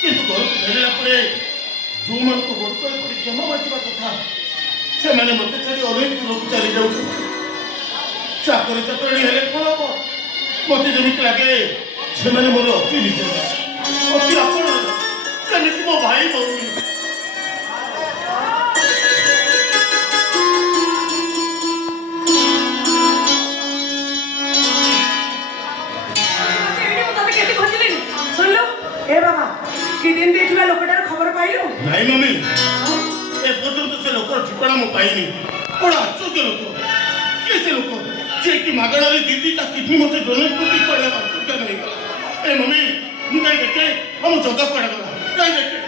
କିନ୍ତୁ ଘରକୁ ଫେରିଲା ପରେ ଯେଉଁମାନଙ୍କୁ ଗୋଡ଼ ତଳେ ପଡ଼ି କ୍ଷମା ମାଗିବା କଥା ସେମାନେ ମୋତେ ଛାଡ଼ି ଅନେକ ଦୂରକୁ ଚାଲି ଯାଉଛନ୍ତି। ଚାକର ଚାକରାଣୀ ହେଲେ କ'ଣ ହବ? ମୋତେ ଯେମିତି ଲାଗେ ସେମାନେ ମୋର ଅତି ନିଜର, ଅତି ଆପଣ, ଯେମିତି ମୋ ଭାଇ ଭଉଣୀ। ए बाबा कि दिन देखिबा लोकटार खबर पाइलु? नहीं मम्मी, ए पर्यंत से लोकर ठिकाना मु पाइनी। बड़ा आश्चर्य लोक, के से लोक जे कि मागणारे दीदी ता किडनी मते डोनेट करती पड़ला बात नहीं गला। ए मम्मी मु जाई देखे हम जगह पड़ा गला, जाई देखे।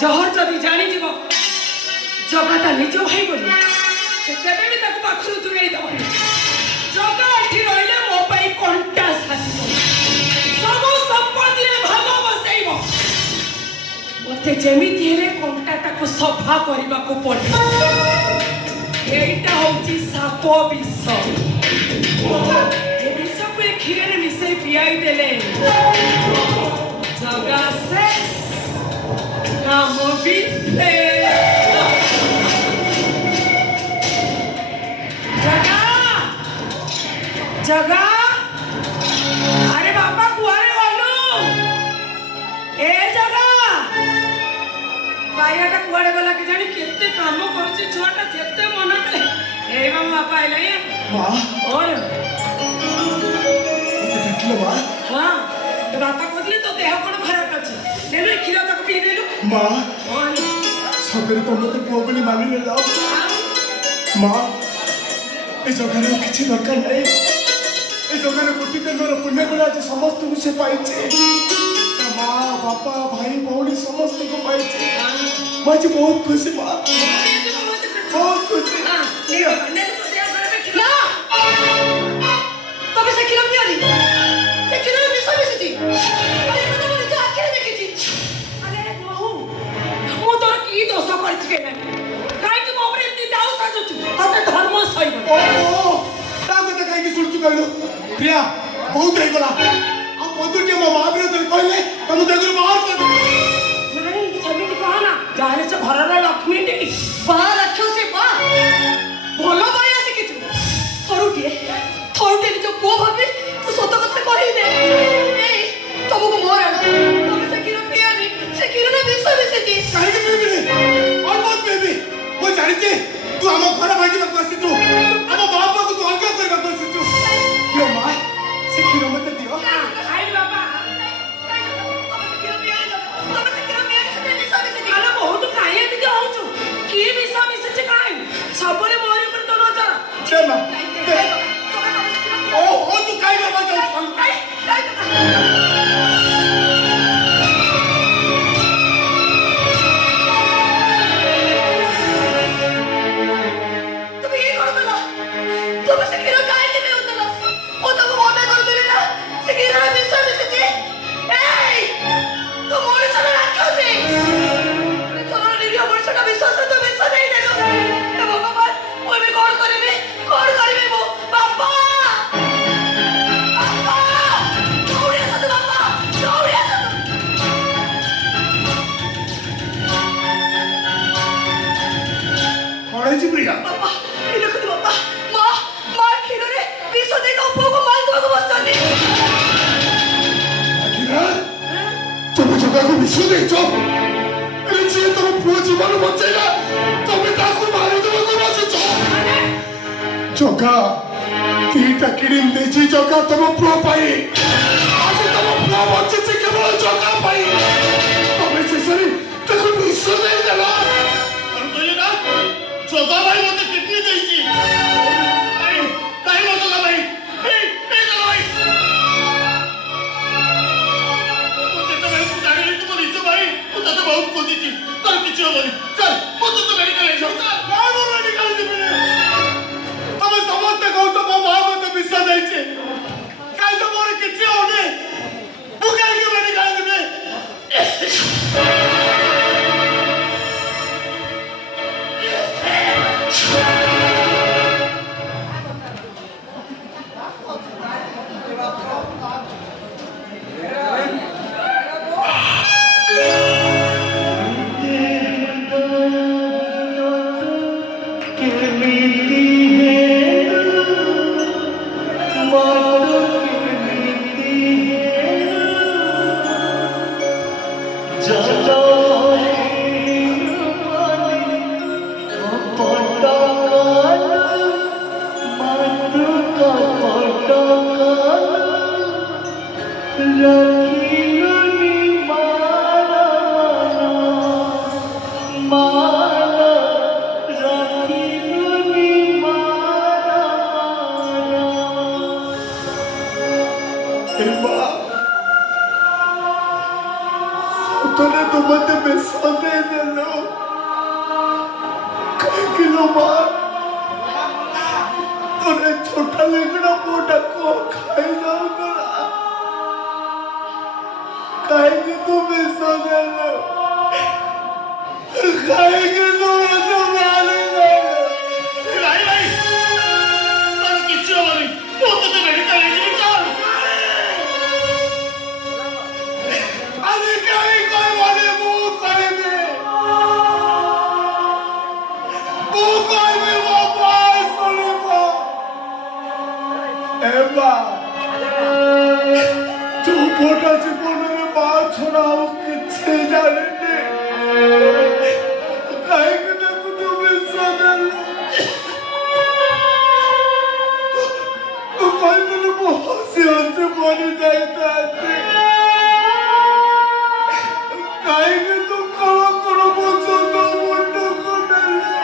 जहर जदि जानी जीव जगता निज भाई बोली से केबे भी ताको पाखरु दूरेई दबनी। जगा एठी रहिले मो पई कंटा साथिब सब संपत्ति रे भाग बसैबो। मते जेमिति हेले कंटा ताको सफा करबा को पड़े। एटा होची साप विष। ए विष को खीर रे मिसई पियाई देले जगा से काम बीते। जगा जगा अरे बापा कुआरे गलु ए जगा बायाटा कुआरे गला के जानी केते काम करछि छुआटा जेते मन करे ए मां बापा आइले मां और देखलो मां। हां तो बापा कहले तो देह कोन खराब अछि देले खीर तक पी देलु मां। और सगरे तो मते पुओ बनी मानि ले जाओ मां। ए जगह किसी दरकार नहीं। ए जगह कोटि तेनर पुण्य बला जे समस्त को से पाइछे। मां बापा भाई भौणी समस्त को पाइछे। मां जी बहुत खुशी मां, बहुत खुशी। ने तो देह घर में खिला तबे से खिला पियाली से खिला विष मिसिची। अरे तो मोर जो आखिर देखिची। अरे बहु मु तोर की दोष करछि के नहीं काई तू मोरे इतनी दाऊ साजछु तते धर्म सही। ओ ता कथा काई की सुनतु कहलो प्रिया बहुत हे गला। आ बंधु के मां विरोध कहले तम देखु बाहर कर नहीं छमिति कहना जाने से घर रे लक्ष्मी टिकी बाहर रखो से बा भलो बाया से किछु थोरुटे जो को भाबी तू सत कथा कहि दे। ए तुमको मोर तमे से किरो पियानी से किरो ना विष मिसिची। काहे के बेबी ऑलमोस्ट बेबी वो जानि छे तू हम घर भागी में बसी तू हम बाप को तू अलग कर बसी तू। यो मां से खिरो मत दियो। आई बाबा तमे से किरो पियानी से विष मिसिची। अरे बहुत काहे दिके होछु की विष मिसिची काहे सबरे मोर ऊपर तो नजर छे मां ओ तू काहे के बात विश्व देखो जी तुम पुओ जीवन बचेगा तुम ताकू मारी देबो को बचछ जगा तीटा किडिन देछि जगा तुम पुओ पाई आज तुम पुओ बचछ केवल जगा पाई तुम से सरी ताकू विश्व दे देला और कहले ना जगा भाई मते किडनी देछि काई मत ला भाई ए जगा भाई तोने तो मत में सोने दे लो कहीं किलो मार तोने छोटा लेकड़ा मोटा को खाई जाओ करा कहीं कि तुम्हें सोने लो कहीं कि तुम्हें तो मारे भाई भाई तर किसी वाली बहुत तो नहीं करेगी चल अरे कहीं कोई वाले मुंह करेंगे मुंह करेंगे वो बात सुनेगा एबा तू मोटा से बोलने में बात छुड़ाओ किससे जाने दे कहीं कि ना कुछ तुम्हें सदल तो भाई तुझे बहुत से बोली जाता है कहीं कि तुम करो करो बोझो तो मुंडो को डलो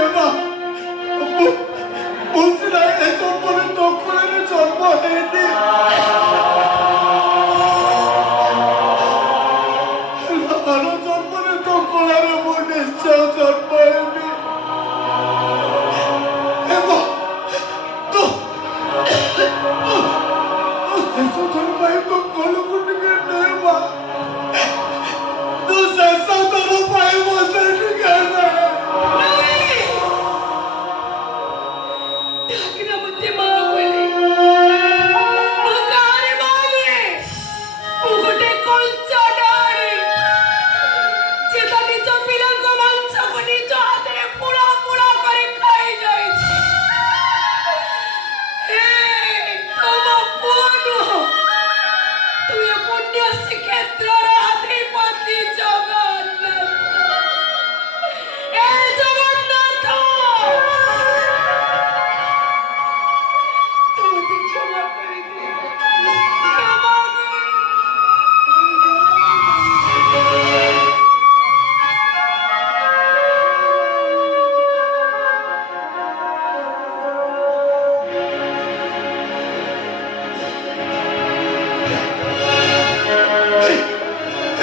एबा मुझसे ना ऐसा बोले तो कोई ने जन्म है नहीं हमारा जन्म ने तो कोलारे मुंडे से जन्म है नहीं एबा तो उससे सोचने भाई को कोलो कुछ के नहीं बा तू सैसा तो भाई बोलते नहीं कहना ठाकरा मुझे माँ बोले मुकारे मारे मुकुटे कोंचा डारे जेता निजो पिलांको मांस को निजो हाथे पुरा पुरा करे खाई जाए तुम पुनु तू ये पुण्य क्षेत्र अधिपति जगन्नाथ जगन्नाथ तू मुझे क्षमा कर दे क्षमा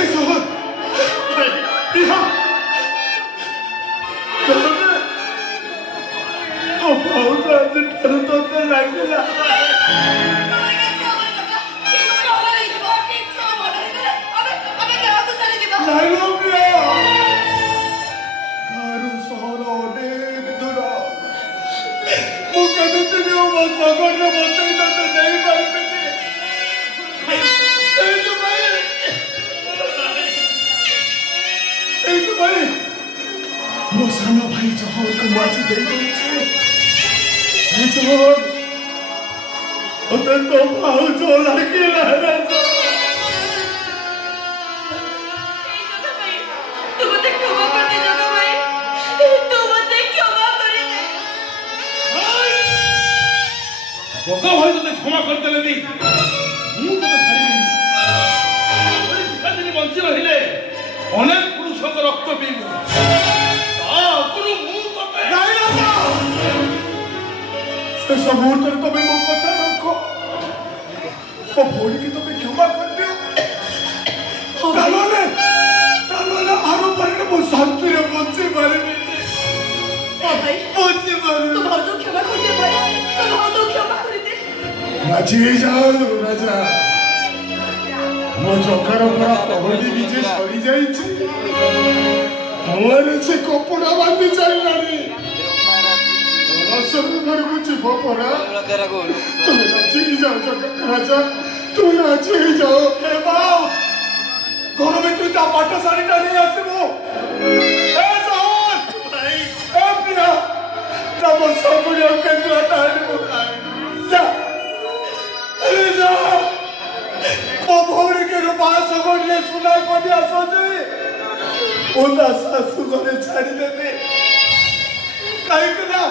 ऐसा हो यहाँ तो बहुत आज ठहर तो लगेगा लाइनो पिया गारू सोहरा अनेक दूरा मुझे भी तुझे वो सगोर ने बोलते ही तो नहीं पाई बेटे एक भाई वो साला भाई जहाँ को माची दे दो जवान उधर तो भाव जो लड़के रह रहे तू मुझे क्षमा कर दे जगह भाई तू मुझे क्षमा कर दे भोगा भाई तो क्षमा करते लेबी ମୁଁ ତ ଛାଡ଼ିବିନି ଯଦି ବଞ୍ଚି ରହିଲେ ଅନେକ ପୁରୁଷଙ୍କ ରକ୍ତ ପିଇବୁ ତା ଆଗରୁ ମୁଁ ତତେ नहीं रखा से सबूत तो मैं वो पता रखो वो भोली की तुम्हें क्षमा कर दियो डालोले आरो पर ने वो शांति रे बच्चे मारे भाई बच्चे मारे तू बहुत क्षमा कर दे भाई तू बहुत क्षमा कर दे राजी जाओ राजा वो जोकर पूरा पगड़ी बीजे सरी जाई छी मोरे से कपड़ा बांधी चलना रे रसम घर को जीवो परा तुम राजी जाओ राजा तुम राजी जाओ ए बाऊ घर में तू जा पाटा साड़ी नहीं आसीबो ए जान भाई ए पिया तब सब लोग के द्वारा जा अरे जा वो भोरी के रूपा सगोड़े सुना को दिया सोचे ओना सासू घरे छाड़ी देने कहीं ना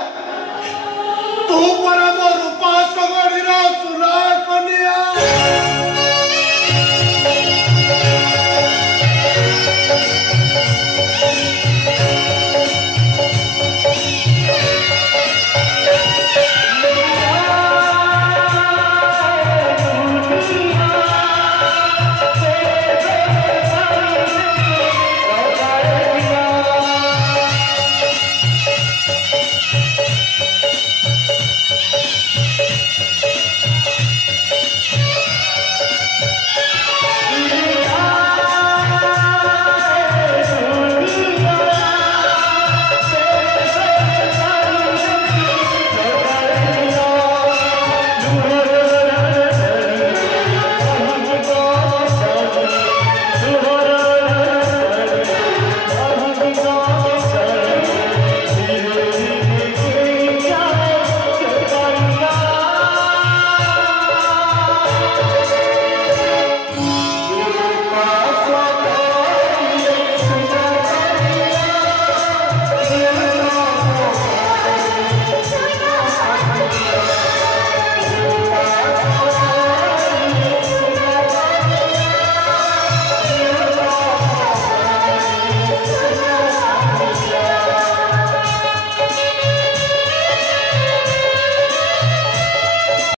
तू पर वो रूपा सगोड़ी